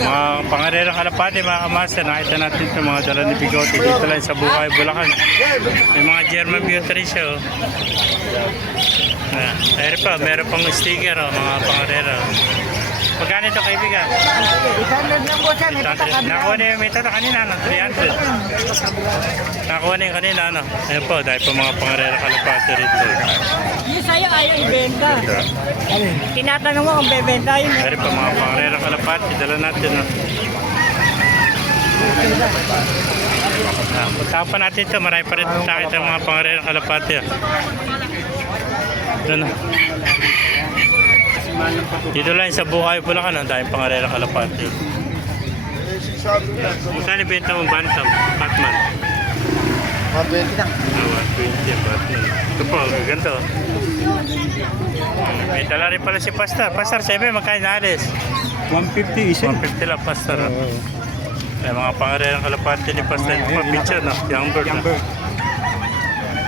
Mga pangarerang kalapati, mga kamaster, nakita natin ito, mga dala ni Bigote. Dito lang sa Bukay, Bulacan. May mga German Beauty siya. Oh. Meron pang sticker, oh, mga pangarera. Magkano ito kaibigan? 800 lang po siya, may tatakabla. Nakuha na yung may tata kanina, no? 300. Nakuha na yung kanina, no? Ayun po, dahil po mga pangarera kalapati rito. Yung sa'yo ayaw ibenta. Tinatanong mo kung bebenta yun. Meron po mga pangarera kalapati, dala natin, no? Punta pa natin ito, marami pa rin takit ang mga pangarera kalapati. Oh. Doon, no? Dito lang sa Bukay, Bulacan, ang daming pangarera kalapati. Magkano benta mo bantam, Batman? 120 lang. 120, Batman. Ito po, ganito. May dala rin pala si Pastor. Pastor, sabi, magkano naalis? 150 isa. 150 lang, Pastor. May mga pangarera kalapati ni Pastor. Ito pa, picture, no? Young bird. Young bird.